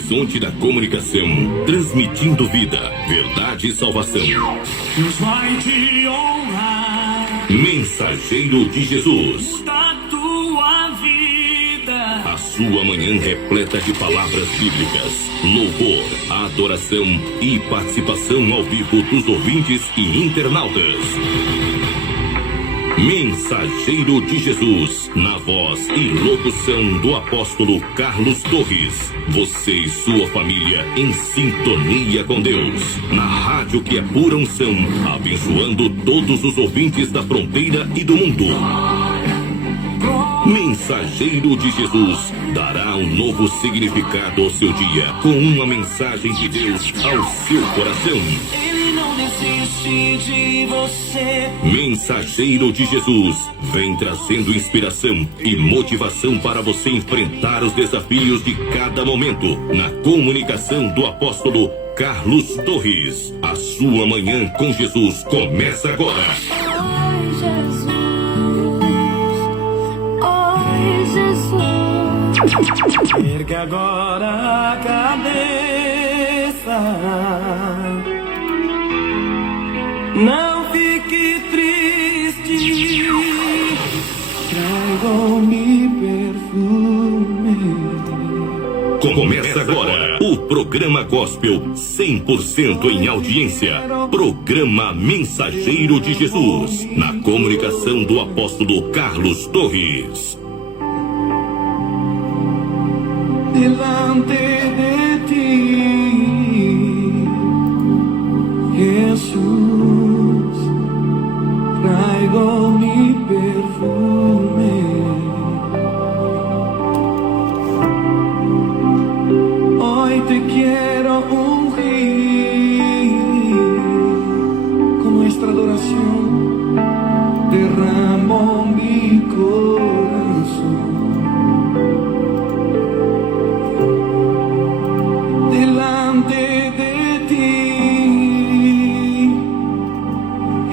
horizonte da comunicação, transmitindo vida, verdade e salvação. Deus vai te honrar. Mensageiro de Jesus. Muda tua vida. A sua manhã repleta de palavras bíblicas, louvor, adoração e participação ao vivo dos ouvintes e internautas. Mensageiro de Jesus, na voz e locução do apóstolo Carlos Torres. Você e sua família em sintonia com Deus. Na rádio que é pura unção, abençoando todos os ouvintes da fronteira e do mundo. Mensageiro de Jesus dará um novo significado ao seu dia, com uma mensagem de Deus ao seu coração. Ele não desiste de você. Mensageiro de Jesus vem trazendo inspiração e motivação para você enfrentar os desafios de cada momento, na comunicação do apóstolo Carlos Torres. A sua manhã com Jesus começa agora. Ai, Jesus. Ai, Jesus. Erga agora a cabeça. Não fique triste. Trago-me perfume. Começa agora o programa Gospel 100% em audiência. Programa Mensageiro de Jesus, na comunicação do apóstolo Carlos Torres. Delante de ti, Jesús, traigo mi perfume. Hoy te quiero ungir con nuestra adoración. Derramo mi corazón. Delante de ti,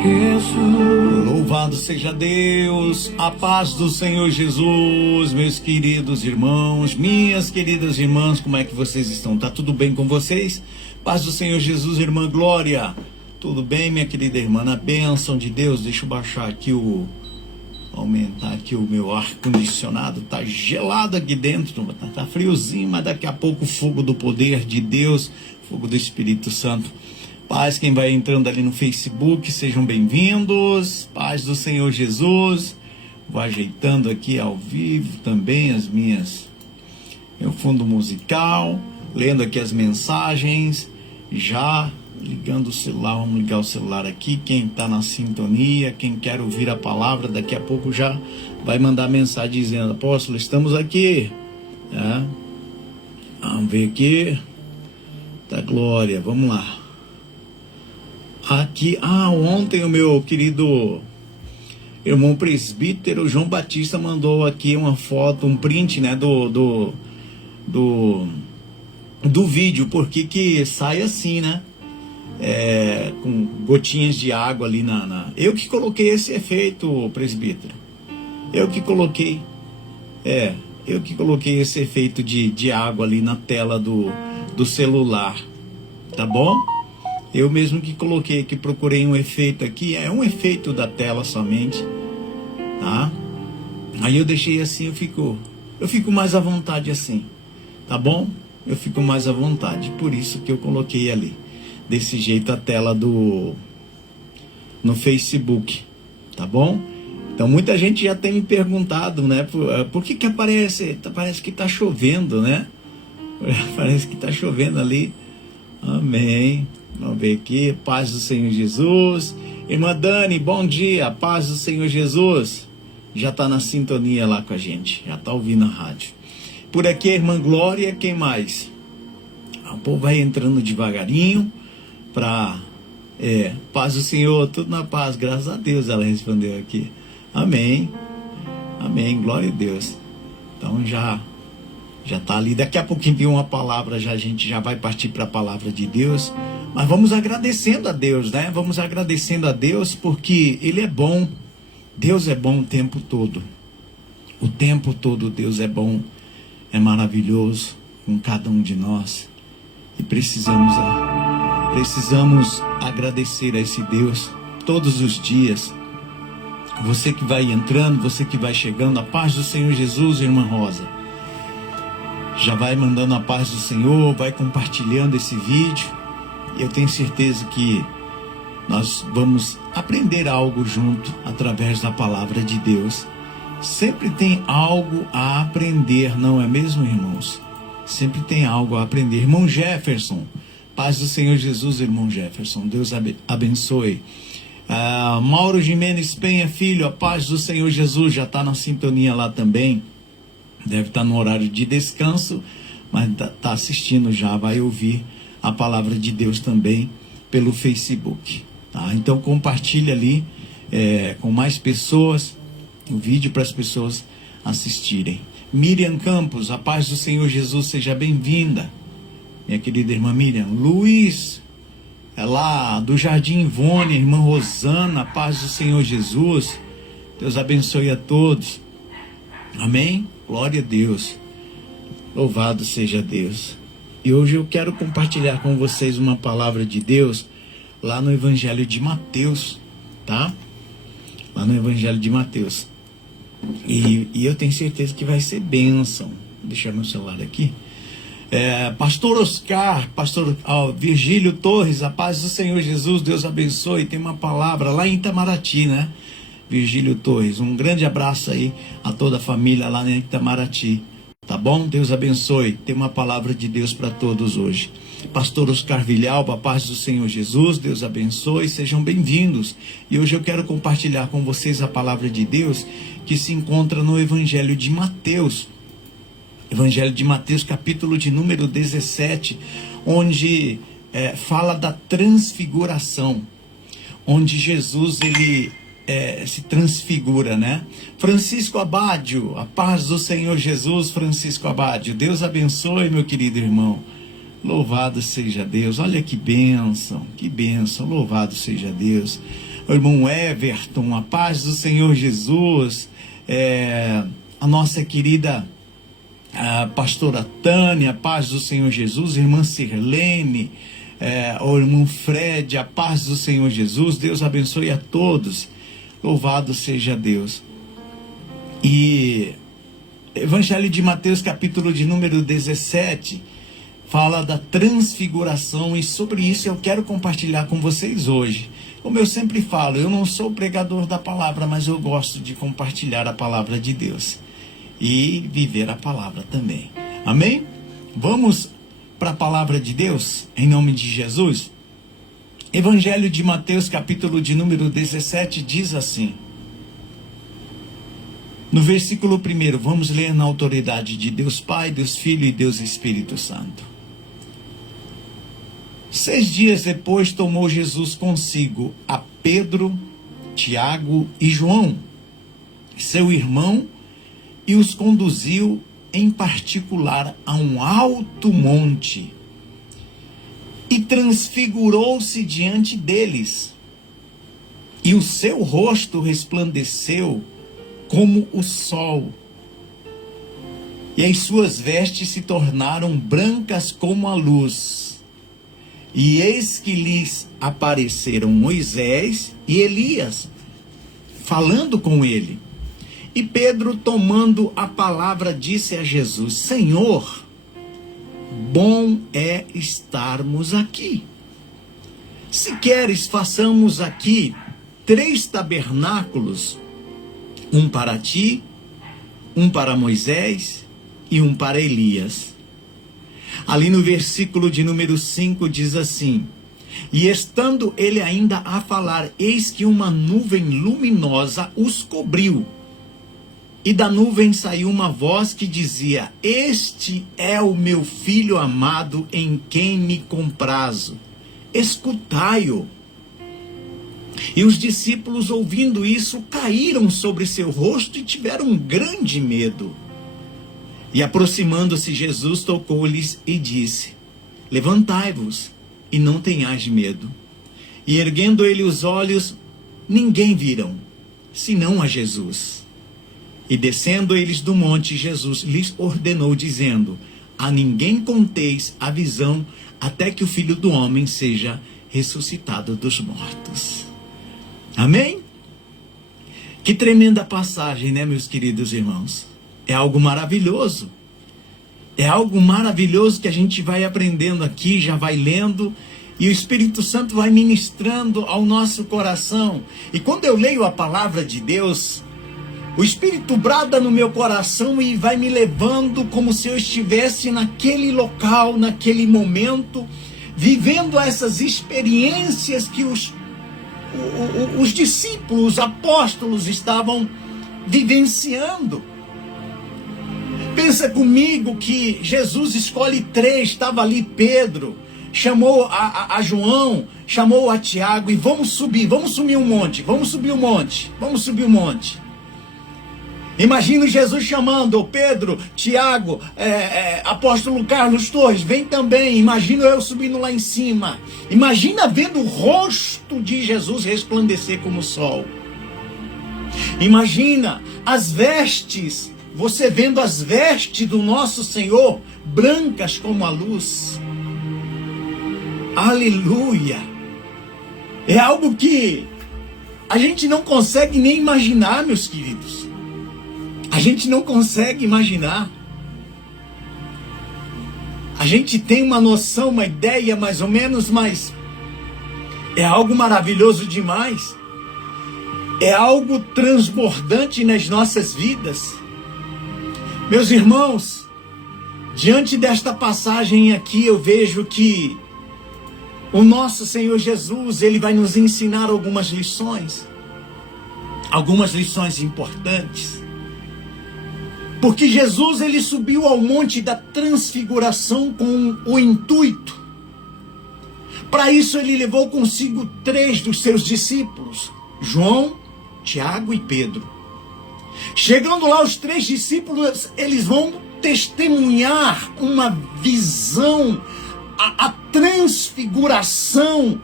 Jesus. Louvado seja Deus, a paz do Senhor Jesus, meus queridos irmãos, minhas queridas irmãs, como é que vocês estão? Tá tudo bem com vocês? Paz do Senhor Jesus, irmã Glória, tudo bem, minha querida irmã? Na bênção de Deus, deixa eu baixar aqui aumentar aqui o meu ar-condicionado, tá gelado aqui dentro, tá friozinho, mas daqui a pouco o fogo do poder de Deus, fogo do Espírito Santo. Paz, quem vai entrando ali no Facebook, sejam bem-vindos, paz do Senhor Jesus. Vou ajeitando aqui ao vivo também meu fundo musical, lendo aqui as mensagens, já ligando o celular, vamos ligar o celular aqui, quem está na sintonia, quem quer ouvir a palavra, daqui a pouco já vai mandar mensagem dizendo, apóstolo, estamos aqui, vamos ver aqui, da glória, vamos lá, aqui, ontem o meu querido irmão presbítero João Batista mandou aqui uma foto, um print, né, do vídeo, porque que sai assim, né? Com gotinhas de água ali Eu que coloquei esse efeito, presbítero. Eu que coloquei esse efeito de água ali na tela do celular. Tá bom? Eu mesmo que coloquei, que procurei um efeito aqui. É um efeito da tela somente. Tá? Aí eu deixei assim, eu fico mais à vontade assim. Tá bom? Eu fico mais à vontade. Por isso que eu coloquei ali. Desse jeito a tela no Facebook, tá bom? Então muita gente já tem me perguntado, né? Por que aparece? Parece que tá chovendo, né? Parece que tá chovendo ali. Amém. Vamos ver aqui, paz do Senhor Jesus. Irmã Dani, bom dia, paz do Senhor Jesus. Já tá na sintonia lá com a gente, já tá ouvindo a rádio. Por aqui a irmã Glória, quem mais? O povo vai entrando devagarinho. Paz do Senhor, tudo na paz, graças a Deus, ela respondeu aqui. Amém, amém, glória a Deus. Então já tá ali, daqui a pouquinho tem uma palavra, a gente já vai partir para a palavra de Deus, mas vamos agradecendo a Deus, né? Vamos agradecendo a Deus porque Ele é bom, Deus é bom o tempo todo Deus é bom, é maravilhoso, com cada um de nós. E precisamos agradecer a esse Deus todos os dias. Você que vai entrando, você que vai chegando, a paz do Senhor Jesus, irmã Rosa. Já vai mandando a paz do Senhor, vai compartilhando esse vídeo. Eu tenho certeza que nós vamos aprender algo junto através da palavra de Deus. Sempre tem algo a aprender, não é mesmo, irmãos? Sempre tem algo a aprender. Irmão Jefferson, paz do Senhor Jesus, irmão Jefferson. Deus abençoe. Mauro Jimenez Penha, filho, a paz do Senhor Jesus, já está na sintonia lá também. Deve estar no horário de descanso, mas está assistindo já, vai ouvir a palavra de Deus também pelo Facebook. Tá? Então compartilha ali com mais pessoas o vídeo para as pessoas assistirem. Miriam Campos, a paz do Senhor Jesus, seja bem-vinda, minha querida irmã Miriam. Luiz, lá do Jardim Ivone, irmã Rosana, a paz do Senhor Jesus. Deus abençoe a todos. Amém? Glória a Deus. Louvado seja Deus. E hoje eu quero compartilhar com vocês uma palavra de Deus lá no Evangelho de Mateus, tá? Lá no Evangelho de Mateus. E eu tenho certeza que vai ser bênção. Vou deixar meu celular aqui. Pastor Oscar, pastor Virgílio Torres, a paz do Senhor Jesus, Deus abençoe. Tem uma palavra lá em Itamaraty, né? Virgílio Torres, um grande abraço aí a toda a família lá em Itamaraty, tá bom? Deus abençoe. Tem uma palavra de Deus para todos hoje. Pastor Oscar Vilhalba, a paz do Senhor Jesus, Deus abençoe, sejam bem-vindos. E hoje eu quero compartilhar com vocês a palavra de Deus que se encontra no Evangelho de Mateus. Evangelho de Mateus, capítulo de número 17, onde fala da transfiguração, onde Jesus ele se transfigura, né? Francisco Abádio, a paz do Senhor Jesus, Francisco Abádio, Deus abençoe, meu querido irmão. Louvado seja Deus. Olha que bênção, louvado seja Deus. O irmão Everton, a paz do Senhor Jesus. A nossa querida pastora Tânia, a paz do Senhor Jesus. Irmã Sirlene, o irmão Fred, a paz do Senhor Jesus. Deus abençoe a todos. Louvado seja Deus. E Evangelho de Mateus, capítulo de número 17, fala da transfiguração, e sobre isso eu quero compartilhar com vocês hoje. Como eu sempre falo, eu não sou pregador da palavra, mas eu gosto de compartilhar a palavra de Deus e viver a palavra também. Amém? Vamos para a palavra de Deus, em nome de Jesus? Evangelho de Mateus, capítulo de número 17, diz assim. No versículo 1, vamos ler na autoridade de Deus Pai, Deus Filho e Deus Espírito Santo. 6 dias depois tomou Jesus consigo a Pedro, Tiago e João, seu irmão, e os conduziu em particular a um alto monte, e transfigurou-se diante deles, e o seu rosto resplandeceu como o sol, e as suas vestes se tornaram brancas como a luz. E eis que lhes apareceram Moisés e Elias, falando com ele. E Pedro, tomando a palavra, disse a Jesus: Senhor, bom é estarmos aqui. Se queres, façamos aqui 3 tabernáculos, um para ti, um para Moisés e um para Elias. Ali no versículo de número 5 diz assim: E estando ele ainda a falar, eis que uma nuvem luminosa os cobriu. E da nuvem saiu uma voz que dizia: Este é o meu filho amado, em quem me comprazo. Escutai-o. E os discípulos, ouvindo isso, caíram sobre seu rosto e tiveram um grande medo. E aproximando-se, Jesus tocou-lhes e disse: Levantai-vos e não tenhais medo. E erguendo ele os olhos, ninguém viram, senão a Jesus. E descendo eles do monte, Jesus lhes ordenou, dizendo: a ninguém conteis a visão, até que o Filho do Homem seja ressuscitado dos mortos. Amém? Que tremenda passagem, né, meus queridos irmãos? É algo maravilhoso. É algo maravilhoso que a gente vai aprendendo aqui, já vai lendo, e o Espírito Santo vai ministrando ao nosso coração. E quando eu leio a palavra de Deus, o Espírito brada no meu coração e vai me levando como se eu estivesse naquele local, naquele momento, vivendo essas experiências que os discípulos, os apóstolos estavam vivenciando. Pensa comigo que Jesus escolhe 3, estava ali Pedro, chamou a João, chamou a Tiago e vamos subir um monte. Imagina Jesus chamando Pedro, Tiago, apóstolo Carlos Torres, vem também. Imagina eu subindo lá em cima. Imagina vendo o rosto de Jesus resplandecer como o sol. Imagina as vestes, você vendo as vestes do nosso Senhor brancas como a luz. Aleluia! É algo que a gente não consegue nem imaginar, meus queridos. A gente não consegue imaginar. A gente tem uma noção, uma ideia mais ou menos, mas é algo maravilhoso demais. É algo transbordante nas nossas vidas. Meus irmãos, diante desta passagem aqui, eu vejo que o nosso Senhor Jesus, Ele vai nos ensinar algumas lições importantes. Porque Jesus, Ele subiu ao monte da transfiguração com o intuito. Para isso, Ele levou consigo 3 dos seus discípulos, João, Tiago e Pedro. Chegando lá, os 3 discípulos, eles vão testemunhar uma visão, a transfiguração,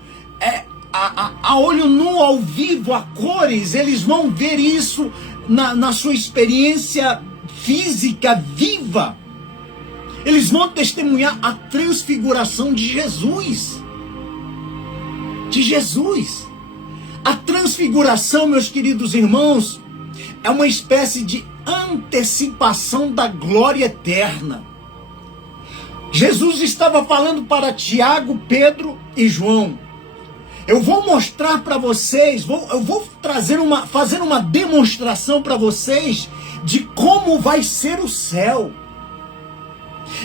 a olho nu, ao vivo, a cores. Eles vão ver isso na sua experiência física viva. Eles vão testemunhar a transfiguração de Jesus. A transfiguração, meus queridos irmãos, é uma espécie de antecipação da glória eterna. Jesus estava falando para Tiago, Pedro e João: eu vou mostrar para vocês, eu vou fazer uma demonstração para vocês de como vai ser o céu.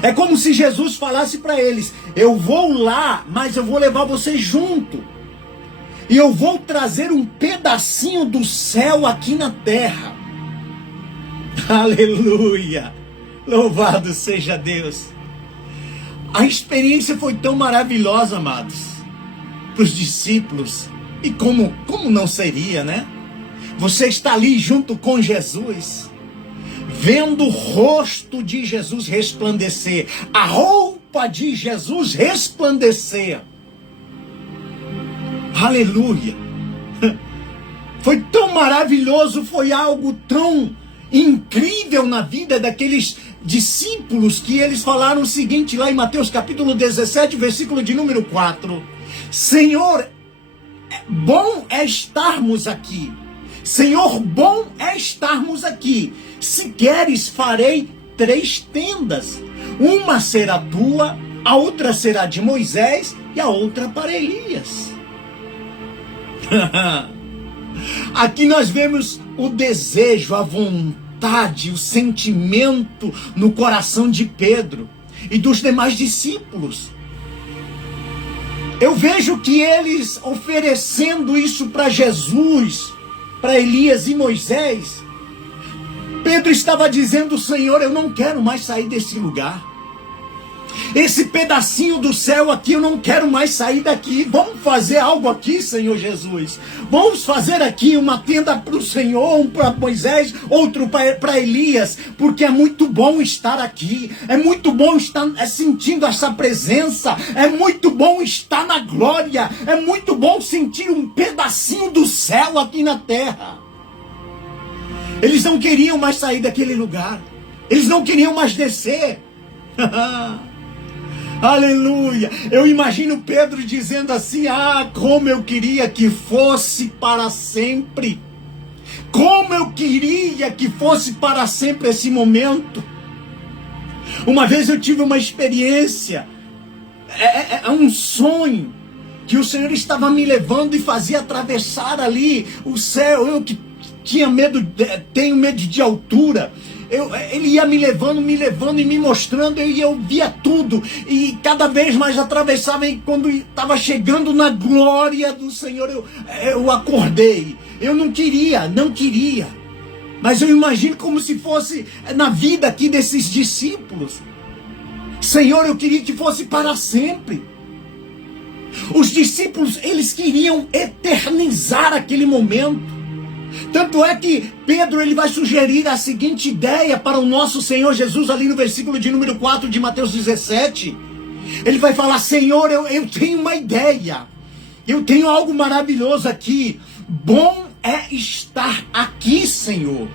É como se Jesus falasse para eles: eu vou lá, mas eu vou levar vocês junto. E eu vou trazer um pedacinho do céu aqui na terra. Aleluia! Louvado seja Deus! A experiência foi tão maravilhosa, amados, para os discípulos. E como não seria, né? Você está ali junto com Jesus, vendo o rosto de Jesus resplandecer, a roupa de Jesus resplandecer. Aleluia! Foi tão maravilhoso, foi algo tão incrível na vida daqueles discípulos que eles falaram o seguinte lá em Mateus capítulo 17, versículo de número 4. Senhor, bom é estarmos aqui. Senhor, bom é estarmos aqui. Se queres, farei 3 tendas. Uma será tua, a outra será de Moisés e a outra para Elias. Aqui nós vemos o desejo, a vontade, o sentimento no coração de Pedro e dos demais discípulos. Eu vejo que eles oferecendo isso para Jesus, para Elias e Moisés, Pedro estava dizendo: Senhor, eu não quero mais sair desse lugar. Esse pedacinho do céu aqui, eu não quero mais sair daqui. Vamos fazer algo aqui, Senhor Jesus. Vamos fazer aqui uma tenda para o Senhor, um para Moisés, outro para Elias, porque é muito bom estar aqui. É muito bom estar sentindo essa presença. É muito bom estar na glória. É muito bom sentir um pedacinho do céu aqui na terra. Eles não queriam mais sair daquele lugar. Eles não queriam mais descer. Aleluia! Eu imagino Pedro dizendo assim: ah, como eu queria que fosse para sempre. Como eu queria que fosse para sempre esse momento. Uma vez eu tive uma experiência, um sonho, que o Senhor estava me levando e fazia atravessar ali o céu. Eu que tinha medo, tenho medo de altura. Ele ia me levando e me mostrando, e eu via tudo, e cada vez mais atravessava, e quando estava chegando na glória do Senhor, eu acordei. Eu não queria, mas eu imagino como se fosse na vida aqui desses discípulos. Senhor, eu queria que fosse para sempre. Os discípulos, eles queriam eternizar aquele momento. Tanto é que Pedro, ele vai sugerir a seguinte ideia para o nosso Senhor Jesus, ali no versículo de número 4 de Mateus 17. Ele vai falar: Senhor, eu tenho uma ideia. Eu tenho algo maravilhoso aqui. Bom é estar aqui, Senhor.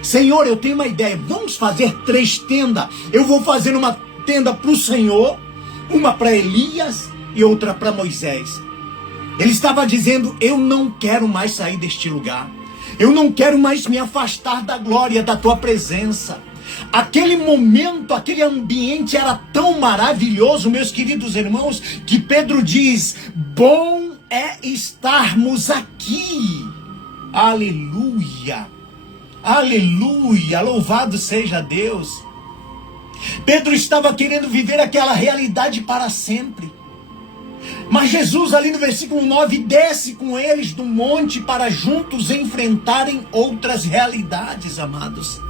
Senhor, eu tenho uma ideia. Vamos fazer 3 tendas. Eu vou fazer uma tenda para o Senhor, uma para Elias e outra para Moisés. Ele estava dizendo: eu não quero mais sair deste lugar. Eu não quero mais me afastar da glória da tua presença. Aquele momento, aquele ambiente era tão maravilhoso, meus queridos irmãos, que Pedro diz: bom é estarmos aqui. Aleluia, aleluia, louvado seja Deus. Pedro estava querendo viver aquela realidade para sempre. Mas Jesus, ali no versículo 9, desce com eles do monte para juntos enfrentarem outras realidades, amados.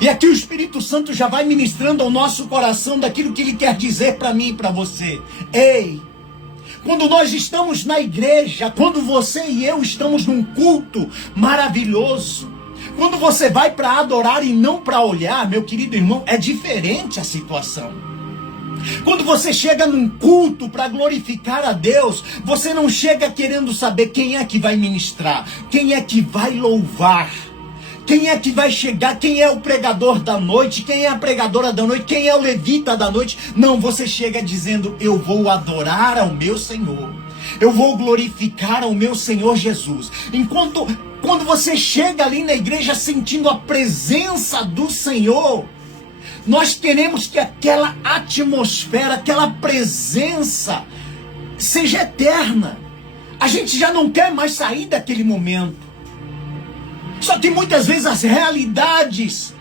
E aqui o Espírito Santo já vai ministrando ao nosso coração daquilo que ele quer dizer para mim e para você. Ei, quando nós estamos na igreja, quando você e eu estamos num culto maravilhoso, quando você vai para adorar e não para olhar, meu querido irmão, é diferente a situação. Quando você chega num culto para glorificar a Deus, você não chega querendo saber quem é que vai ministrar, quem é que vai louvar, quem é que vai chegar, quem é o pregador da noite, quem é a pregadora da noite, quem é o levita da noite. Não, você chega dizendo: eu vou adorar ao meu Senhor, eu vou glorificar ao meu Senhor Jesus. Quando você chega ali na igreja sentindo a presença do Senhor, nós queremos que aquela atmosfera, aquela presença seja eterna. A gente já não quer mais sair daquele momento. Só que muitas vezes as realidades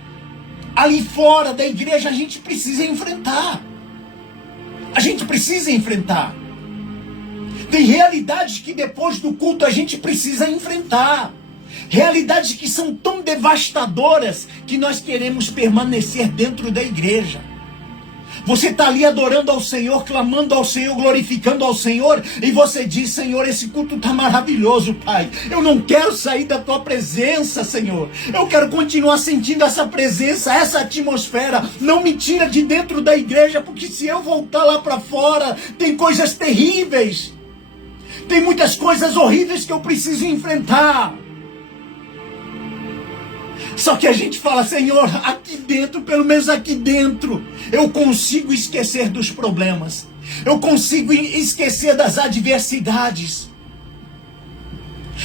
ali fora da igreja a gente precisa enfrentar. A gente precisa enfrentar. Tem realidades que depois do culto a gente precisa enfrentar. Realidades que são tão devastadoras que nós queremos permanecer dentro da igreja. Você está ali adorando ao Senhor, clamando ao Senhor, glorificando ao Senhor, e você diz: Senhor, esse culto está maravilhoso, Pai. Eu não quero sair da tua presença, Senhor. Eu quero continuar sentindo essa presença, essa atmosfera. Não me tira de dentro da igreja, porque se eu voltar lá para fora, tem coisas terríveis. Tem muitas coisas horríveis que eu preciso enfrentar. Só que a gente fala: Senhor, aqui dentro, pelo menos aqui dentro, eu consigo esquecer dos problemas. Eu consigo esquecer das adversidades.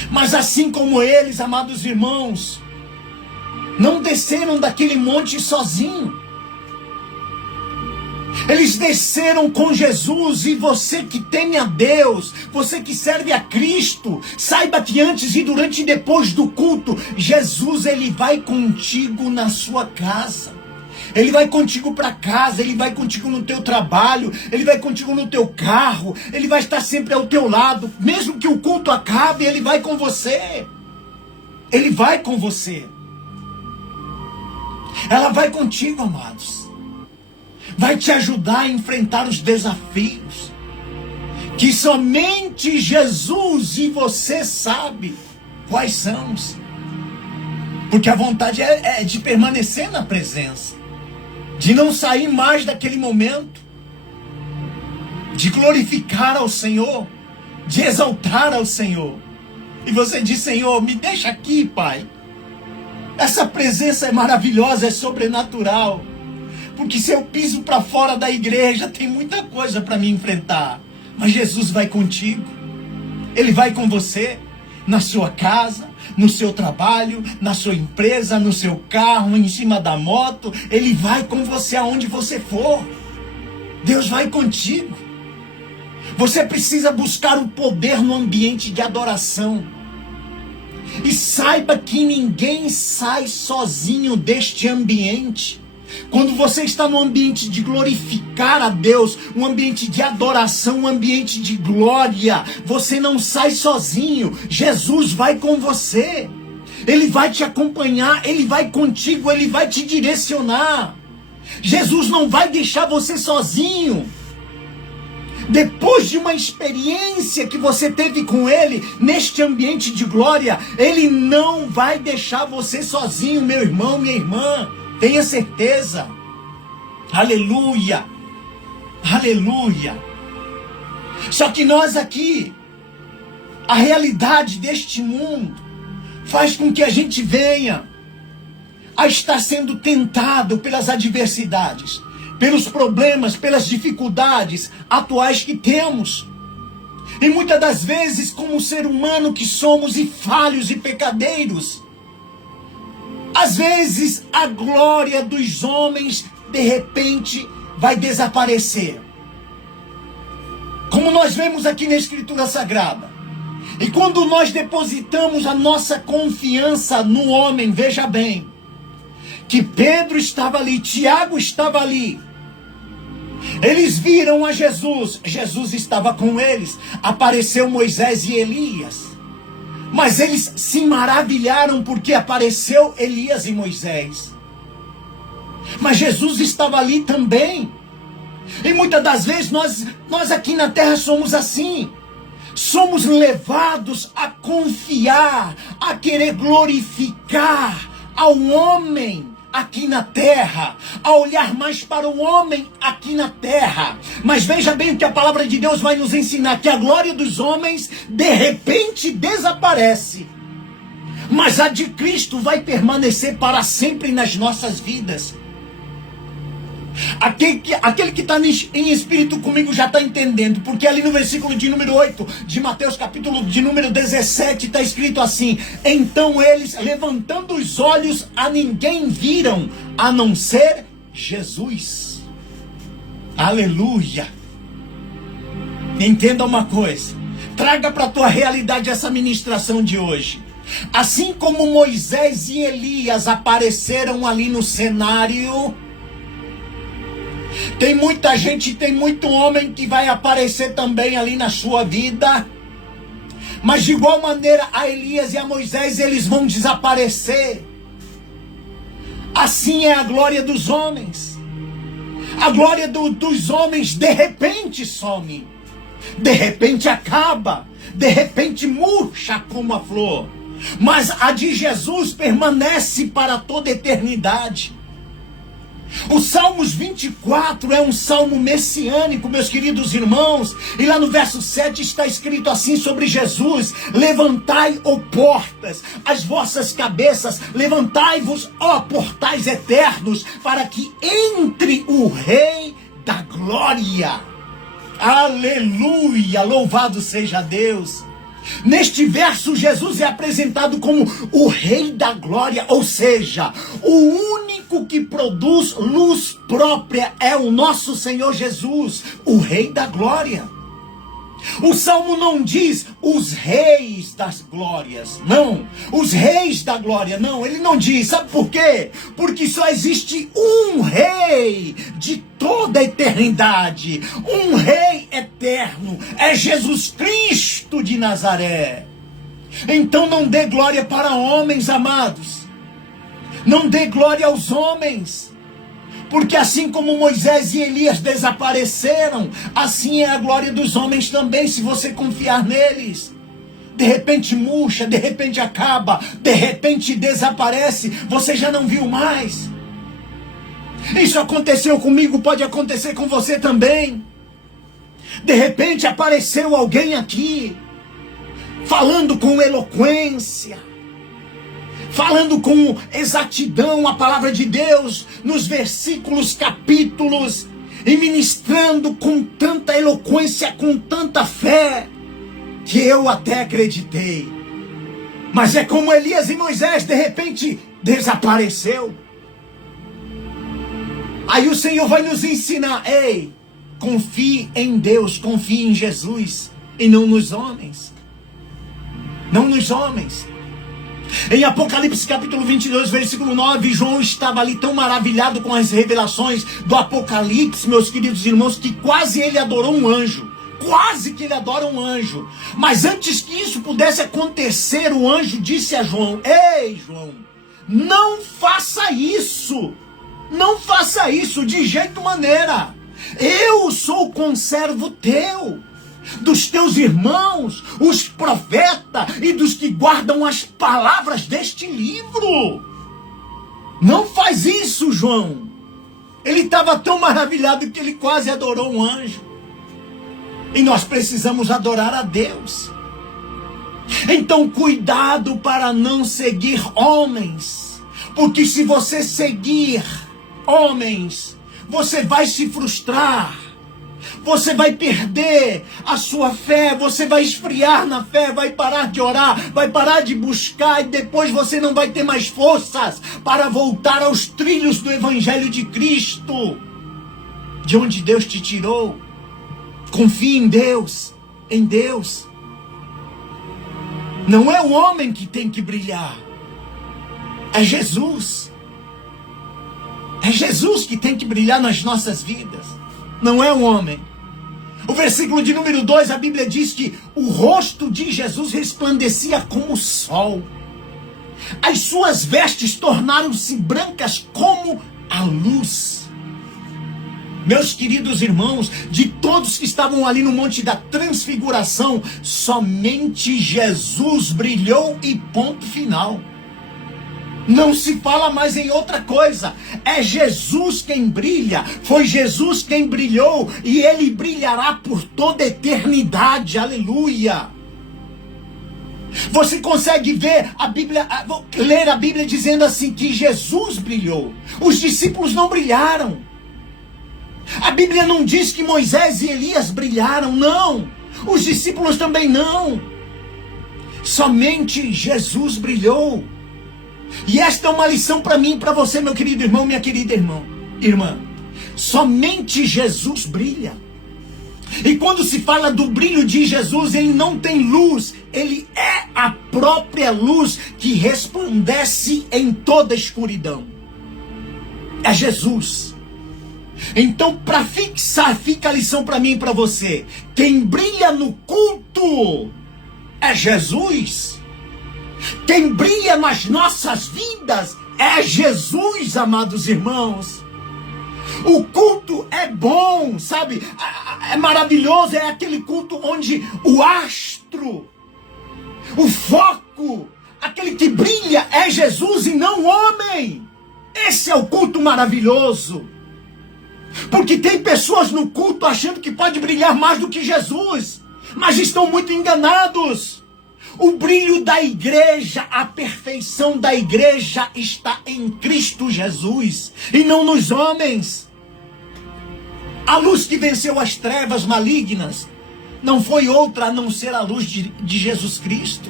Mas assim como eles, amados irmãos, não desceram daquele monte sozinho. Eles desceram com Jesus. E você que teme a Deus, você que serve a Cristo, saiba que antes e durante e depois do culto, Jesus, ele vai contigo na sua casa. Ele vai contigo para casa, ele vai contigo no teu trabalho, ele vai contigo no teu carro, ele vai estar sempre ao teu lado. Mesmo que o culto acabe, ele vai com você. Ele vai com você. Ela vai contigo, amados. Vai te ajudar a enfrentar os desafios que somente Jesus e você sabe quais são. Porque a vontade é de permanecer na presença, de não sair mais daquele momento, de glorificar ao Senhor, de exaltar ao Senhor. E você diz: Senhor, me deixa aqui, Pai. Essa presença é maravilhosa, é sobrenatural. Porque se eu piso para fora da igreja, tem muita coisa para me enfrentar. Mas Jesus vai contigo. Ele vai com você, na sua casa, no seu trabalho, na sua empresa, no seu carro, em cima da moto. Ele vai com você aonde você for. Deus vai contigo. Você precisa buscar o poder no ambiente de adoração. E saiba que ninguém sai sozinho deste ambiente. Quando você está no ambiente de glorificar a Deus, um ambiente de adoração, um ambiente de glória, você não sai sozinho. Jesus vai com você. Ele vai te acompanhar, Ele vai contigo, Ele vai te direcionar. Jesus não vai deixar você sozinho. Depois de uma experiência que você teve com Ele, neste ambiente de glória, Ele não vai deixar você sozinho, meu irmão, minha irmã. Tenha certeza. Aleluia. Aleluia. Só que nós aqui, a realidade deste mundo, faz com que a gente venha a estar sendo tentado pelas adversidades, pelos problemas, pelas dificuldades atuais que temos. E muitas das vezes, como ser humano que somos e falhos e pecadeiros, às vezes a glória dos homens de repente vai desaparecer. Como nós vemos aqui na Escritura Sagrada. E quando nós depositamos a nossa confiança no homem, veja bem, que Pedro estava ali, Tiago estava ali. Eles viram a Jesus, Jesus estava com eles, apareceu Moisés e Elias. Mas eles se maravilharam porque apareceu Elias e Moisés. Mas Jesus estava ali também. E muitas das vezes nós aqui na terra somos assim. Somos levados a confiar, a querer glorificar ao homem aqui na terra, a olhar mais para o homem aqui na terra. Mas veja bem o que a palavra de Deus vai nos ensinar, que a glória dos homens de repente desaparece, mas a de Cristo vai permanecer para sempre nas nossas vidas. Aquele que está em espírito comigo já está entendendo, porque ali no versículo de número 8 de Mateus, capítulo de número 17, está escrito assim: então eles, levantando os olhos, a ninguém viram, a não ser Jesus. Aleluia. Entenda uma coisa, traga para a tua realidade essa ministração de hoje. Assim como Moisés e Elias apareceram ali no cenário, tem muita gente, tem muito homem que vai aparecer também ali na sua vida. Mas de igual maneira a Elias e a Moisés, eles vão desaparecer. Assim é a glória dos homens. A glória dos homens de repente some. De repente acaba. De repente murcha como a flor. Mas a de Jesus permanece para toda a eternidade. O Salmos 24 é um salmo messiânico, meus queridos irmãos. E lá no verso 7 está escrito assim sobre Jesus: levantai, ó portas, as vossas cabeças, levantai-vos, ó portais eternos, para que entre o Rei da Glória. Aleluia, louvado seja Deus. Neste verso, Jesus é apresentado como o Rei da Glória, ou seja, o único que produz luz própria é o nosso Senhor Jesus, o Rei da Glória. O Salmo não diz os reis das glórias, não, os reis da glória, não, ele não diz, sabe por quê? Porque só existe um rei de toda a eternidade, um rei eterno, é Jesus Cristo de Nazaré. Então não dê glória para homens, amados, não dê glória aos homens, porque assim como Moisés e Elias desapareceram, assim é a glória dos homens também, se você confiar neles. De repente murcha, de repente acaba, de repente desaparece, você já não viu mais. Isso aconteceu comigo, pode acontecer com você também. De repente apareceu alguém aqui, falando com eloquência, falando com exatidão a palavra de Deus, nos versículos, capítulos, e ministrando com tanta eloquência, com tanta fé, que eu até acreditei. Mas é como Elias e Moisés, de repente, desapareceu. Aí o Senhor vai nos ensinar: ei, confie em Deus, confie em Jesus, e não nos homens. Não nos homens. Em Apocalipse capítulo 22, versículo 9, João estava ali tão maravilhado com as revelações do Apocalipse, meus queridos irmãos, que quase ele adorou um anjo. Quase que ele adora um anjo. Mas antes que isso pudesse acontecer, o anjo disse a João: ei, João, não faça isso. Não faça isso de jeito maneira. Eu sou conservo teu, dos teus irmãos, os profetas e dos que guardam as palavras deste livro. Não faz isso, João. Ele estava tão maravilhado que ele quase adorou um anjo. E nós precisamos adorar a Deus. Então, cuidado para não seguir homens, porque se você seguir homens, você vai se frustrar. Você vai perder a sua fé, você vai esfriar na fé, vai parar de orar, vai parar de buscar, e depois você não vai ter mais forças para voltar aos trilhos do Evangelho de Cristo, de onde Deus te tirou. Confie em Deus, em Deus. Não é o homem que tem que brilhar, é Jesus. É Jesus que tem que brilhar nas nossas vidas, não é o homem. O versículo de número 2, a Bíblia diz que o rosto de Jesus resplandecia como o sol. As suas vestes tornaram-se brancas como a luz. Meus queridos irmãos, de todos que estavam ali no Monte da Transfiguração, somente Jesus brilhou e ponto final. Não se fala mais em outra coisa. É Jesus quem brilha. Foi Jesus quem brilhou. E Ele brilhará por toda a eternidade. Aleluia. Você consegue ver a Bíblia, ler a Bíblia dizendo assim que Jesus brilhou. Os discípulos não brilharam. A Bíblia não diz que Moisés e Elias brilharam. Não. Os discípulos também não. Somente Jesus brilhou. E esta é uma lição para mim e para você, meu querido irmão, minha querida irmã. Somente Jesus brilha. E quando se fala do brilho de Jesus, ele não tem luz. Ele é a própria luz que resplandece em toda a escuridão. É Jesus. Então, para fixar, fica a lição para mim e para você. Quem brilha no culto é Jesus. Quem brilha nas nossas vidas é Jesus, amados irmãos. O culto é bom, sabe? É maravilhoso, é aquele culto onde o astro, o foco, aquele que brilha é Jesus e não o homem. Esse é o culto maravilhoso. Porque tem pessoas no culto achando que pode brilhar mais do que Jesus, mas estão muito enganados. O brilho da igreja, a perfeição da igreja está em Cristo Jesus e não nos homens. A luz que venceu as trevas malignas não foi outra a não ser a luz de Jesus Cristo.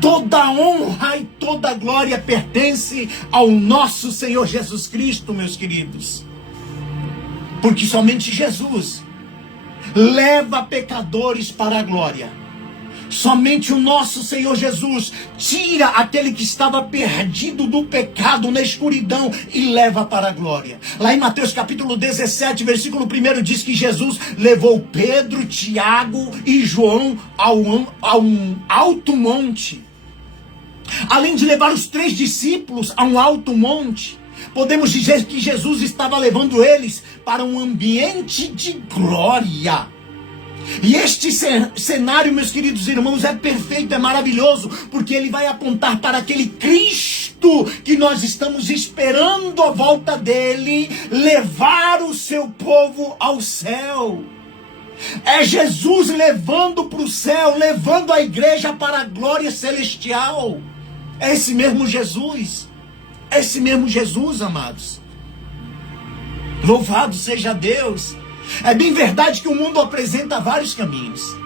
Toda honra e toda glória pertence ao nosso Senhor Jesus Cristo, meus queridos. Porque somente Jesus leva pecadores para a glória. Somente o nosso Senhor Jesus tira aquele que estava perdido do pecado na escuridão e leva para a glória. Lá em Mateus capítulo 17, versículo 1 diz que Jesus levou Pedro, Tiago e João a um alto monte. Além de levar os 3 discípulos a um alto monte, podemos dizer que Jesus estava levando eles para um ambiente de glória. E este cenário, meus queridos irmãos, é perfeito, é maravilhoso, porque ele vai apontar para aquele Cristo que nós estamos esperando a volta dele, levar o seu povo ao céu. É Jesus levando para o céu, levando a igreja para a glória celestial. É esse mesmo Jesus. É esse mesmo Jesus, amados. Louvado seja Deus. É bem verdade que o mundo apresenta vários caminhos.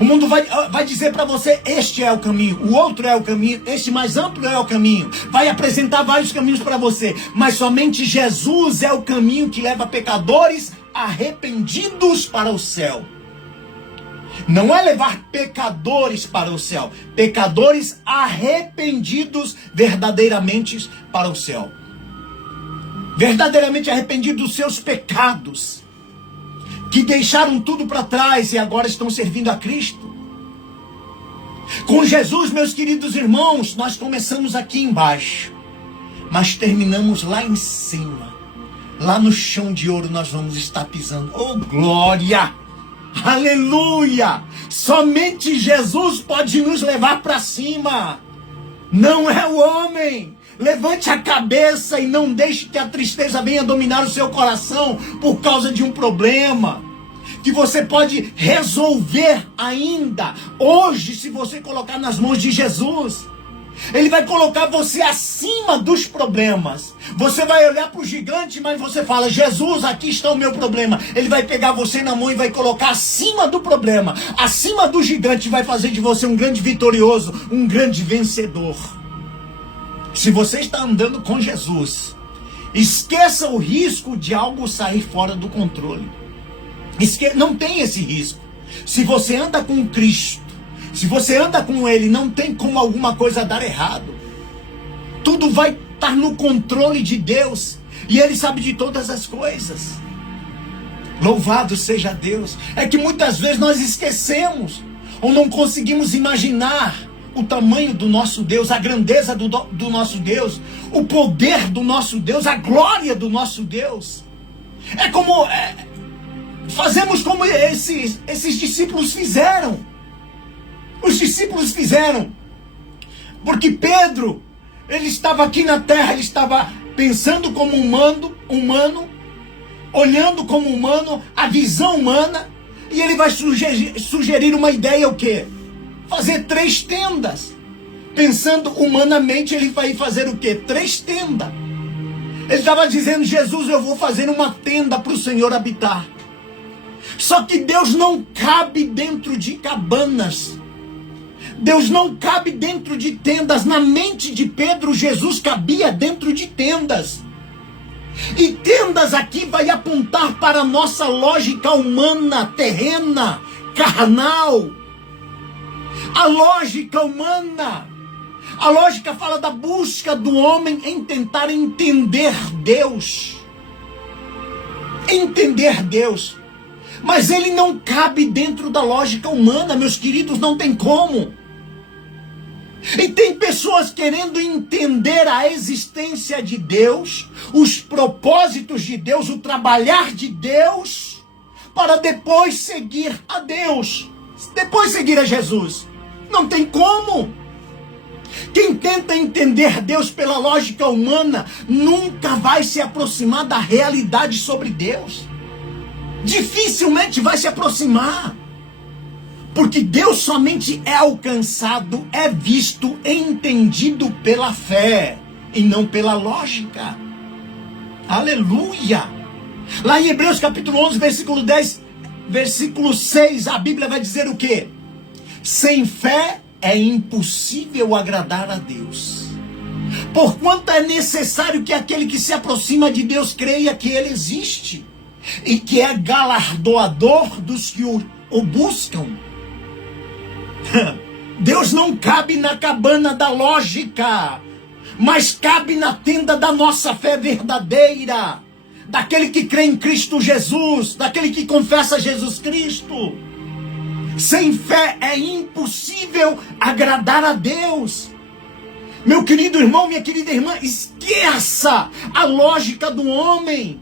O mundo vai dizer para você, este é o caminho, o outro é o caminho, este mais amplo é o caminho. Vai apresentar vários caminhos para você. Mas somente Jesus é o caminho que leva pecadores arrependidos para o céu. Não é levar pecadores para o céu. Pecadores arrependidos verdadeiramente para o céu. Verdadeiramente arrependidos dos seus pecados. Que deixaram tudo para trás e agora estão servindo a Cristo. Com Jesus, meus queridos irmãos, nós começamos aqui embaixo. Mas terminamos lá em cima. Lá no chão de ouro nós vamos estar pisando. Oh, glória! Aleluia! Somente Jesus pode nos levar para cima. Não é o homem. Levante a cabeça e não deixe que a tristeza venha dominar o seu coração por causa de um problema que você pode resolver ainda hoje, se você colocar nas mãos de Jesus. Ele vai colocar você acima dos problemas. Você vai olhar para o gigante, mas você fala, Jesus, aqui está o meu problema. Ele vai pegar você na mão e vai colocar acima do problema, acima do gigante, vai fazer de você um grande vitorioso, um grande vencedor. Se você está andando com Jesus, esqueça o risco de algo sair fora do controle. Não tem esse risco. Se você anda com Cristo, se você anda com Ele, não tem como alguma coisa dar errado. Tudo vai estar no controle de Deus. E Ele sabe de todas as coisas. Louvado seja Deus. É que muitas vezes nós esquecemos, ou não conseguimos imaginar o tamanho do nosso Deus, a grandeza do nosso Deus, o poder do nosso Deus, a glória do nosso Deus. É como... fazemos como esses discípulos fizeram. Os discípulos fizeram. Porque Pedro, ele estava aqui na terra, ele estava pensando como humano, olhando como humano, a visão humana, e ele vai sugerir uma ideia, o quê? Fazer 3 tendas. Pensando humanamente, ele vai fazer o quê? 3 tendas. Ele estava dizendo, Jesus, eu vou fazer uma tenda para o Senhor habitar. Só que Deus não cabe dentro de cabanas. Deus não cabe dentro de tendas. Na mente de Pedro, Jesus cabia dentro de tendas. E tendas aqui vai apontar para a nossa lógica humana, terrena, carnal. A lógica humana. A lógica fala da busca do homem em tentar entender Deus. Entender Deus. Mas ele não cabe dentro da lógica humana, meus queridos, não tem como. E tem pessoas querendo entender a existência de Deus, os propósitos de Deus, o trabalhar de Deus, para depois seguir a Deus, depois seguir a Jesus. Não tem como. Quem tenta entender Deus pela lógica humana nunca vai se aproximar da realidade sobre Deus. Dificilmente vai se aproximar. Porque Deus somente é alcançado, é visto, é entendido pela fé e não pela lógica. Aleluia! Lá em Hebreus capítulo 11, versículo 10, versículo 6, a Bíblia vai dizer o quê? Sem fé é impossível agradar a Deus. Porquanto é necessário que aquele que se aproxima de Deus creia que Ele existe e que é galardoador dos que o buscam. Deus não cabe na cabana da lógica, mas cabe na tenda da nossa fé verdadeira, daquele que crê em Cristo Jesus, daquele que confessa Jesus Cristo. Sem fé é impossível agradar a Deus. Meu querido irmão, minha querida irmã, esqueça a lógica do homem.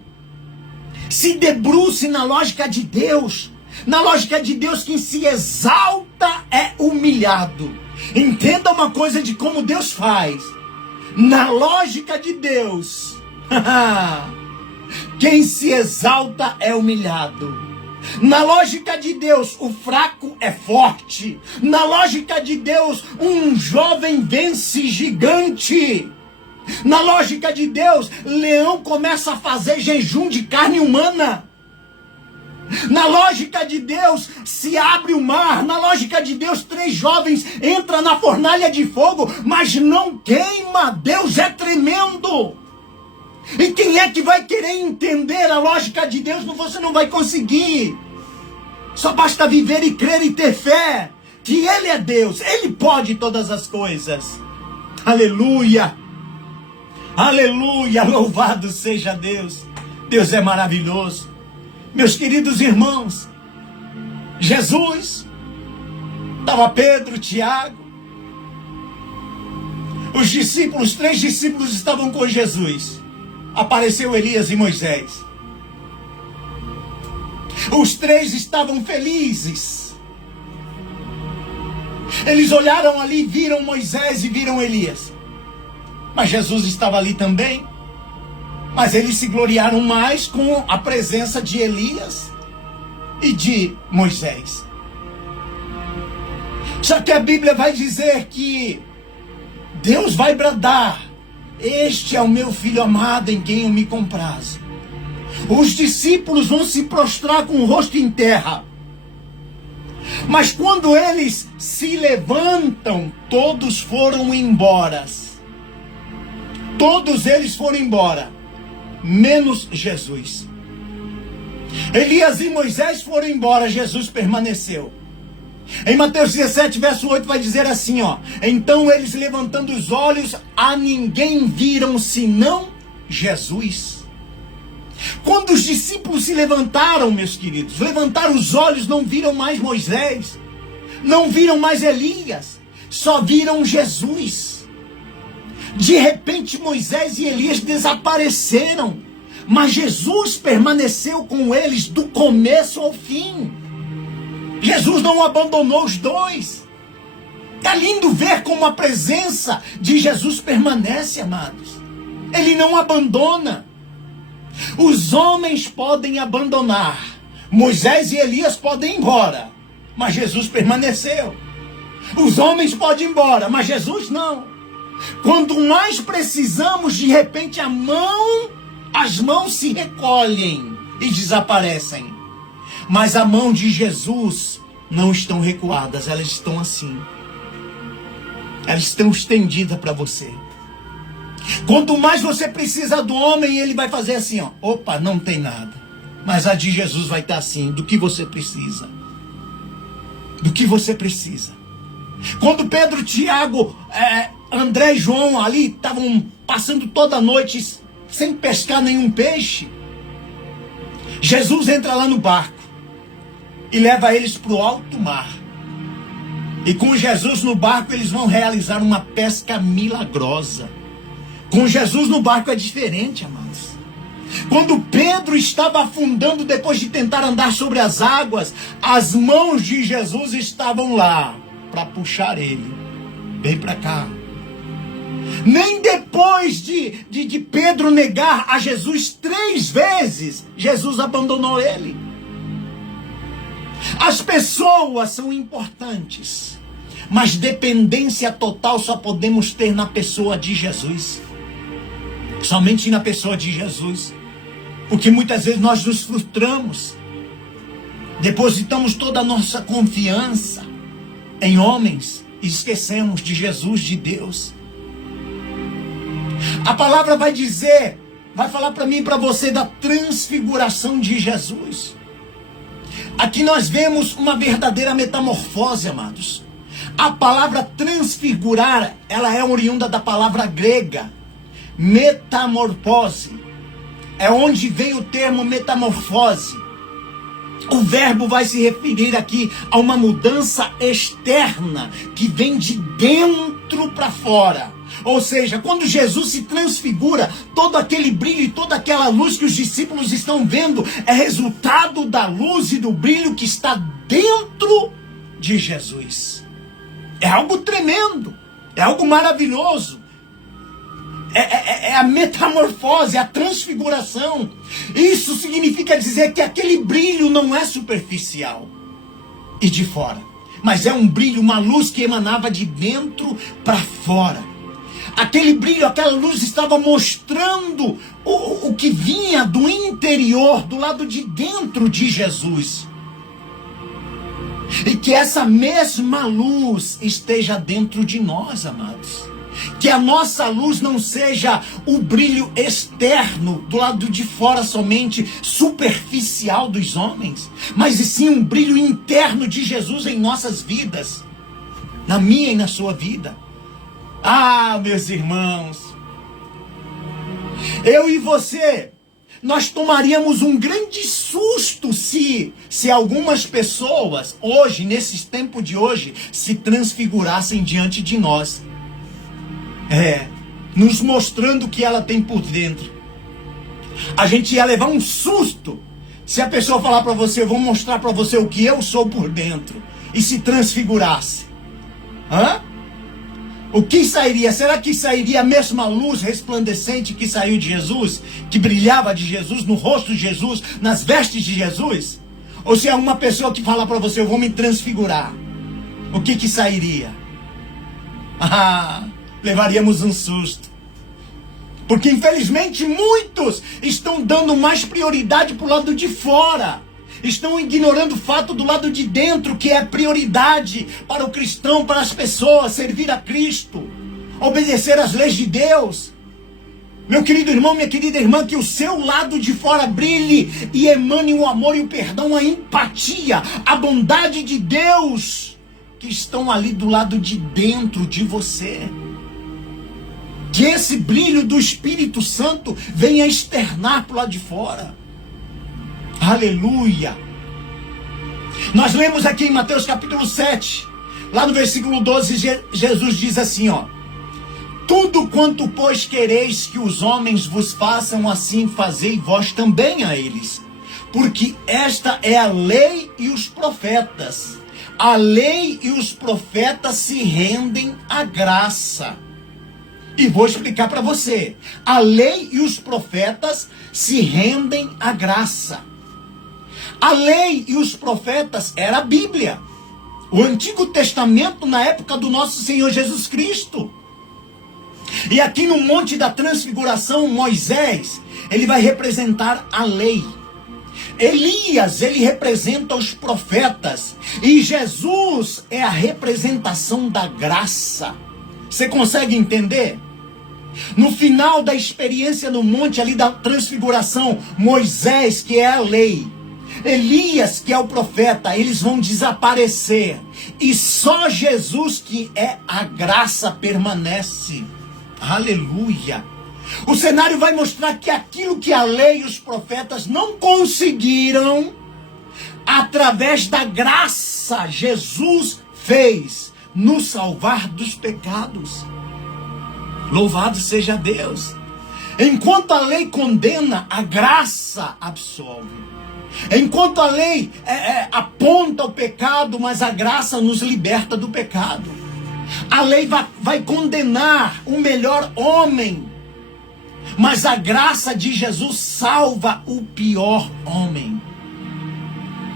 Se debruce na lógica de Deus. Na lógica de Deus, quem se exalta é humilhado. Entenda uma coisa de como Deus faz. Na lógica de Deus, quem se exalta é humilhado. Na lógica de Deus, o fraco é forte. Na lógica de Deus, um jovem vence gigante. Na lógica de Deus, leão começa a fazer jejum de carne humana. Na lógica de Deus, se abre o mar. Na lógica de Deus, 3 jovens entram na fornalha de fogo, mas não queima. Deus é tremendo. E quem é que vai querer entender a lógica de Deus? Você não vai conseguir. Só basta viver e crer e ter fé que Ele é Deus. Ele pode todas as coisas. Aleluia. Aleluia. Louvado seja Deus. Deus é maravilhoso. Meus queridos irmãos, Jesus, estava Pedro, Tiago, os discípulos, 3 discípulos estavam com Jesus. Apareceu Elias e Moisés. Os 3 estavam felizes. Eles olharam ali, viram Moisés e viram Elias. Mas Jesus estava ali também. Mas eles se gloriaram mais com a presença de Elias e de Moisés. Só que a Bíblia vai dizer que Deus vai bradar: este é o meu filho amado em quem eu me comprazo. Os discípulos vão se prostrar com o rosto em terra. Mas quando eles se levantam, todos foram embora. Todos eles foram embora, menos Jesus. Elias e Moisés foram embora, Jesus permaneceu. Em Mateus 17, verso 8 vai dizer assim, ó: então eles, levantando os olhos, a ninguém viram senão Jesus. Quando os discípulos se levantaram, meus queridos, levantaram os olhos, não viram mais Moisés, não viram mais Elias, só viram Jesus. De repente Moisés e Elias desapareceram, mas Jesus permaneceu com eles do começo ao fim. Jesus não abandonou os 2. Tá lindo ver como a presença de Jesus permanece, amados. Ele não abandona. Os homens podem abandonar, Moisés e Elias podem ir embora, mas Jesus permaneceu. Os homens podem ir embora, mas Jesus não. Quando mais precisamos, de repente as mãos se recolhem e desaparecem. Mas a mão de Jesus não estão recuadas, elas estão assim. Elas estão estendidas para você. Quanto mais você precisa do homem, ele vai fazer assim, ó: opa, não tem nada. Mas a de Jesus vai estar assim: do que você precisa. Do que você precisa. Quando Pedro, Tiago, André e João ali estavam passando toda a noite sem pescar nenhum peixe, Jesus entra lá no barco e leva eles para o alto mar. E com Jesus no barco eles vão realizar uma pesca milagrosa. Com Jesus no barco é diferente, amados. Quando Pedro estava afundando depois de tentar andar sobre as águas, as mãos de Jesus estavam lá para puxar ele. Vem para cá. Nem depois de Pedro negar a Jesus 3 vezes, Jesus abandonou ele. As pessoas são importantes, mas dependência total só podemos ter na pessoa de Jesus. Somente na pessoa de Jesus. Porque muitas vezes nós nos frustramos, depositamos toda a nossa confiança em homens e esquecemos de Jesus, de Deus. A palavra vai dizer, vai falar para mim e para você da transfiguração de Jesus. Aqui nós vemos uma verdadeira metamorfose, amados. A palavra transfigurar, ela é oriunda da palavra grega metamorfose. É onde vem o termo metamorfose. O verbo vai se referir aqui a uma mudança externa que vem de dentro para fora. Ou seja, quando Jesus se transfigura, todo aquele brilho e toda aquela luz que os discípulos estão vendo é resultado da luz e do brilho que está dentro de Jesus. É algo tremendo, é algo maravilhoso. É a metamorfose, a transfiguração. Isso significa dizer que aquele brilho não é superficial e de fora, mas é um brilho, uma luz que emanava de dentro para fora. Aquele brilho, aquela luz estava mostrando o que vinha do interior, do lado de dentro de Jesus. E que essa mesma luz esteja dentro de nós, amados. Que a nossa luz não seja o brilho externo, do lado de fora somente, superficial dos homens, mas e sim um brilho interno de Jesus em nossas vidas, na minha e na sua vida. Ah, meus irmãos, eu e você, nós tomaríamos um grande susto se algumas pessoas, hoje, nesses tempos de hoje, se transfigurassem diante de nós. Nos mostrando o que ela tem por dentro. A gente ia levar um susto se a pessoa falar para você: eu vou mostrar para você o que eu sou por dentro, e se transfigurasse. O que sairia? Será que sairia a mesma luz resplandecente que saiu de Jesus, que brilhava de Jesus, no rosto de Jesus, nas vestes de Jesus? Ou se é uma pessoa que fala para você: eu vou me transfigurar, o que sairia? Levaríamos um susto. Porque infelizmente muitos estão dando mais prioridade para o lado de fora. Estão ignorando o fato do lado de dentro, que é prioridade para o cristão, para as pessoas, servir a Cristo, obedecer às leis de Deus. Meu querido irmão, minha querida irmã, que o seu lado de fora brilhe e emane o amor e o perdão, a empatia, a bondade de Deus, que estão ali do lado de dentro de você. Que esse brilho do Espírito Santo venha externar para o lado de fora. Aleluia. Nós lemos aqui em Mateus capítulo 7, lá no versículo 12, Jesus diz assim, tudo quanto, pois, quereis que os homens vos façam, assim fazei vós também a eles. Porque esta é a lei e os profetas. A lei e os profetas se rendem à graça. E vou explicar para você. A lei e os profetas se rendem à graça. A lei e os profetas era a Bíblia. O Antigo Testamento na época do nosso Senhor Jesus Cristo. E aqui no Monte da Transfiguração, Moisés, ele vai representar a lei. Elias, ele representa os profetas. E Jesus é a representação da graça. Você consegue entender? No final da experiência no monte ali da transfiguração, Moisés, que é a lei, Elias, que é o profeta, eles vão desaparecer. E só Jesus, que é a graça, permanece. Aleluia. O cenário vai mostrar que aquilo que a lei e os profetas não conseguiram, através da graça, Jesus fez nos salvar dos pecados. Louvado seja Deus. Enquanto a lei condena, a graça absolve. Enquanto a lei aponta o pecado, mas a graça nos liberta do pecado. A lei vai condenar o melhor homem, mas a graça de Jesus salva o pior homem.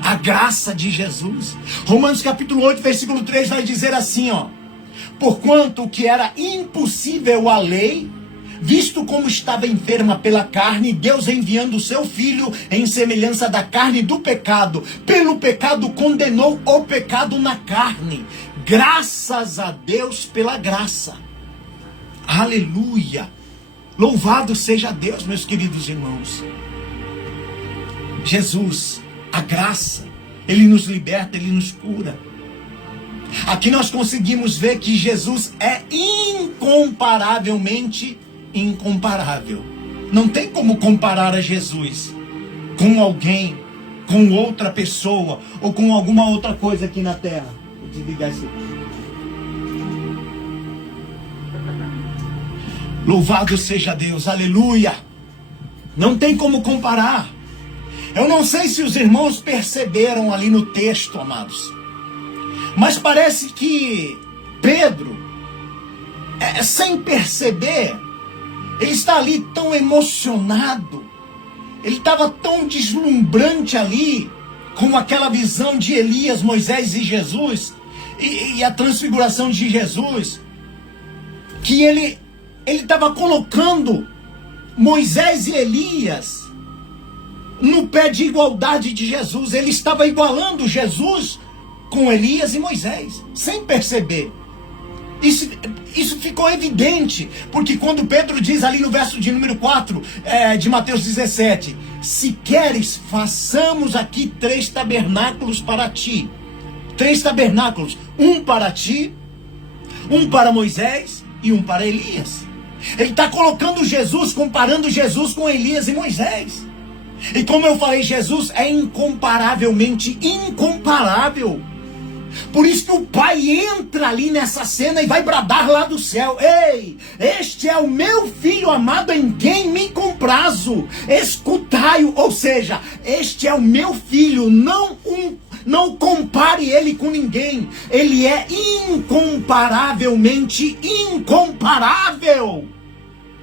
A graça de Jesus. Romanos capítulo 8, versículo 3 vai dizer assim, porquanto o que era impossível à lei, visto como estava enferma pela carne, Deus enviando o seu Filho em semelhança da carne do pecado, pelo pecado condenou o pecado na carne. Graças a Deus pela graça. Aleluia. Louvado seja Deus, meus queridos irmãos. Jesus, a graça, Ele nos liberta, Ele nos cura. Aqui nós conseguimos ver que Jesus é incomparavelmente incomparável. Não tem como comparar a Jesus com alguém, com outra pessoa ou com alguma outra coisa aqui na terra. Vou desligar isso aqui. Louvado seja Deus, aleluia. Não tem como comparar. Eu não sei se os irmãos perceberam ali no texto, amados, mas parece que Pedro, sem perceber, Ele está ali tão emocionado. Ele estava tão deslumbrante ali, com aquela visão de Elias, Moisés e Jesus, e a transfiguração de Jesus, que ele estava colocando Moisés e Elias no pé de igualdade de Jesus. Ele estava igualando Jesus com Elias e Moisés, sem perceber. Isso ficou evidente, porque quando Pedro diz ali no verso de número 4 de Mateus 17, se queres, façamos aqui 3 tabernáculos para ti. 3 tabernáculos, um para ti, um para Moisés e um para Elias. Ele está colocando Jesus, comparando Jesus com Elias e Moisés. E como eu falei, Jesus é incomparavelmente incomparável. Por isso que o Pai entra ali nessa cena e vai bradar lá do céu: ei, este é o meu Filho amado em quem me comprazo, escutai-o. Ou seja, este é o meu Filho, não compare ele com ninguém. Ele é incomparavelmente incomparável.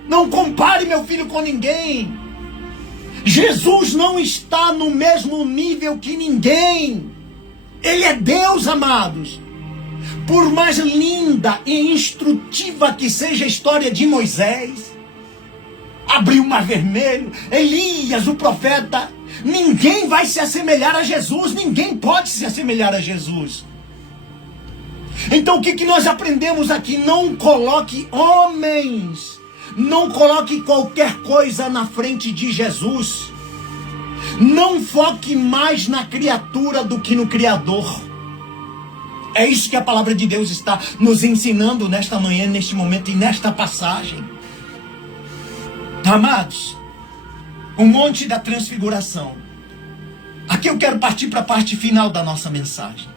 Não compare meu filho com ninguém. Jesus não está no mesmo nível que ninguém. Ele é Deus, amados. Por mais linda e instrutiva que seja a história de Moisés, abriu o mar vermelho, Elias, o profeta, ninguém vai se assemelhar a Jesus, ninguém pode se assemelhar a Jesus. Então o que nós aprendemos aqui? Não coloque homens, não coloque qualquer coisa na frente de Jesus. Não foque mais na criatura do que no Criador. É isso que a palavra de Deus está nos ensinando nesta manhã, neste momento e nesta passagem. Amados, o Monte da Transfiguração. Aqui eu quero partir para a parte final da nossa mensagem.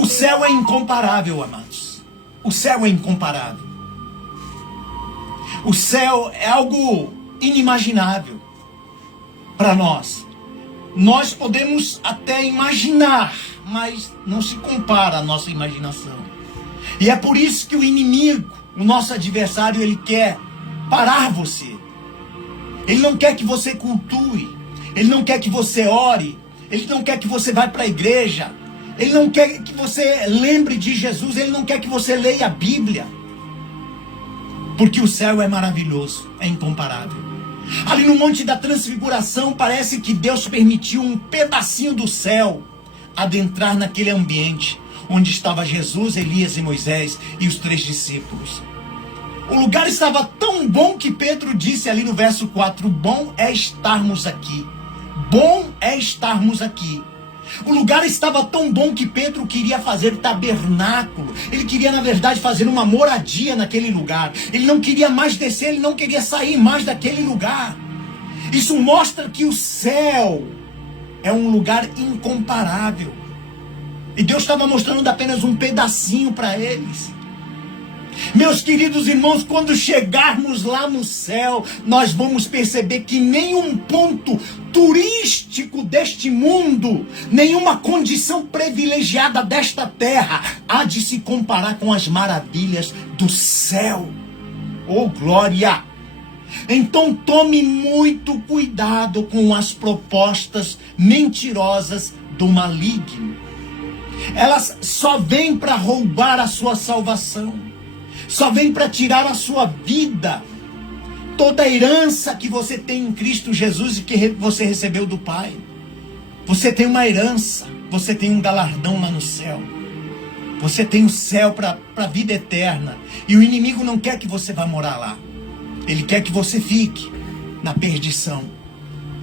O céu é incomparável, amados. O céu é incomparável. O céu é algo inimaginável para nós. Nós podemos até imaginar, mas não se compara à nossa imaginação. E é por isso que o inimigo, o nosso adversário, ele quer parar você. Ele não quer que você cultue. Ele não quer que você ore. Ele não quer que você vá para a igreja. Ele não quer que você lembre de Jesus. Ele não quer que você leia a Bíblia. Porque o céu é maravilhoso, é incomparável. Ali no Monte da Transfiguração, parece que Deus permitiu um pedacinho do céu adentrar naquele ambiente onde estava Jesus, Elias e Moisés e os 3 discípulos. O lugar estava tão bom que Pedro disse ali no verso 4, bom é estarmos aqui. Bom é estarmos aqui. O lugar estava tão bom que Pedro queria fazer tabernáculo. Ele queria, na verdade, fazer uma moradia naquele lugar. Ele não queria mais descer, ele não queria sair mais daquele lugar. Isso mostra que o céu é um lugar incomparável. E Deus estava mostrando apenas um pedacinho para eles. Meus queridos irmãos, quando chegarmos lá no céu, nós vamos perceber que nenhum ponto turístico deste mundo, nenhuma condição privilegiada desta terra há de se comparar com as maravilhas do céu. Oh, glória! Então tome muito cuidado com as propostas mentirosas do maligno. Elas só vêm para roubar a sua salvação. Só vem para tirar a sua vida. Toda a herança que você tem em Cristo Jesus e que você recebeu do Pai. Você tem uma herança. Você tem um galardão lá no céu. Você tem o céu para a vida eterna. E o inimigo não quer que você vá morar lá. Ele quer que você fique na perdição.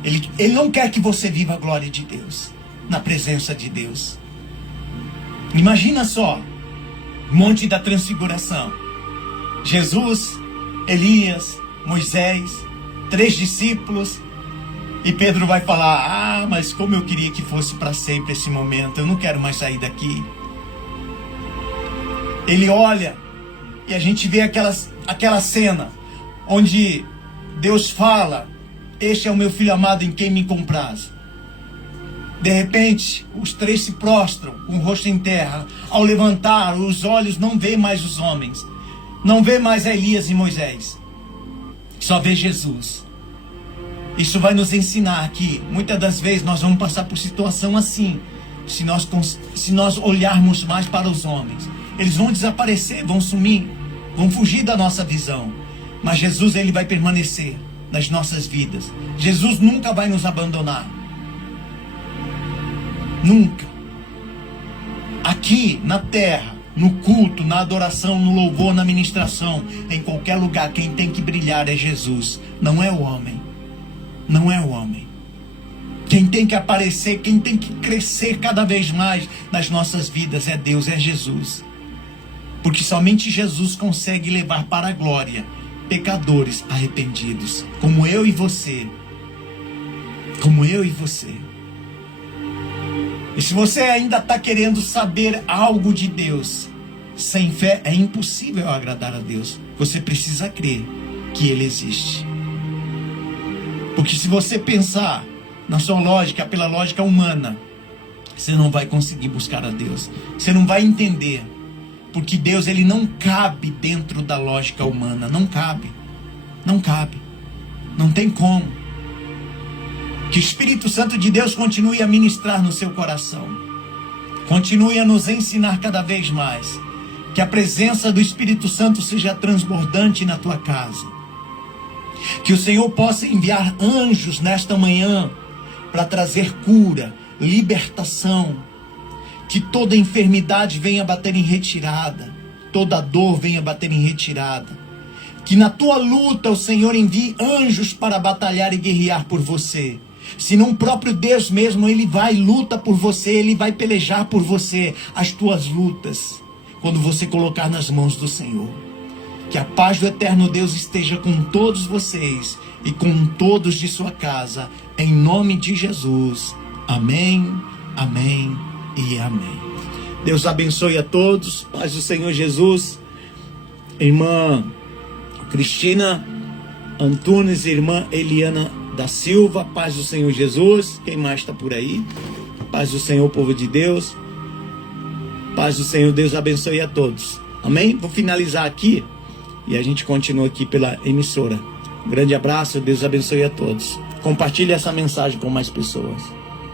Ele não quer que você viva a glória de Deus. Na presença de Deus. Imagina só. Monte da Transfiguração. Jesus, Elias, Moisés, 3 discípulos. E Pedro vai falar, mas como eu queria que fosse para sempre esse momento. Eu não quero mais sair daqui. Ele olha e a gente vê aquela cena onde Deus fala, este é o meu filho amado em quem me comprazo. De repente, os 3 se prostram, com o rosto em terra. Ao levantar os olhos, não vê mais os homens. Não vê mais Elias e Moisés. só vê Jesus. Isso vai nos ensinar que muitas das vezes nós vamos passar por situação assim, se nós olharmos mais para os homens. Eles vão desaparecer, vão sumir, vão fugir da nossa visão. Mas Jesus, ele vai permanecer nas nossas vidas. Jesus nunca vai nos abandonar. Nunca. Aqui na terra, no culto, na adoração, no louvor, na ministração, em qualquer lugar, quem tem que brilhar é Jesus, não é o homem. Não é o homem. Quem tem que aparecer, quem tem que crescer cada vez mais nas nossas vidas é Deus, é Jesus. Porque somente Jesus consegue levar para a glória pecadores arrependidos, como eu e você. Como eu e você. E se você ainda está querendo saber algo de Deus, sem fé é impossível agradar a Deus. Você precisa crer que Ele existe. Porque se você pensar na sua lógica, pela lógica humana, você não vai conseguir buscar a Deus. Você não vai entender. Porque Deus, ele não cabe dentro da lógica humana. Não cabe. Não cabe. Não tem como. Que o Espírito Santo de Deus continue a ministrar no seu coração. Continue a nos ensinar cada vez mais. Que a presença do Espírito Santo seja transbordante na tua casa. Que o Senhor possa enviar anjos nesta manhã para trazer cura, libertação. Que toda enfermidade venha bater em retirada. Toda dor venha bater em retirada. Que na tua luta o Senhor envie anjos para batalhar e guerrear por você. Se não o próprio Deus mesmo, Ele vai e luta por você. Ele vai pelejar por você as tuas lutas. Quando você colocar nas mãos do Senhor. Que a paz do eterno Deus esteja com todos vocês e com todos de sua casa, em nome de Jesus. Amém, amém e amém. Deus abençoe a todos, paz do Senhor Jesus. Irmã Cristina Antunes, irmã Eliana da Silva, paz do Senhor Jesus. Quem mais está por aí? Paz do Senhor, povo de Deus. Paz do Senhor, Deus abençoe a todos. Amém? Vou finalizar aqui. E a gente continua aqui pela emissora. Um grande abraço, Deus abençoe a todos. Compartilhe essa mensagem com mais pessoas.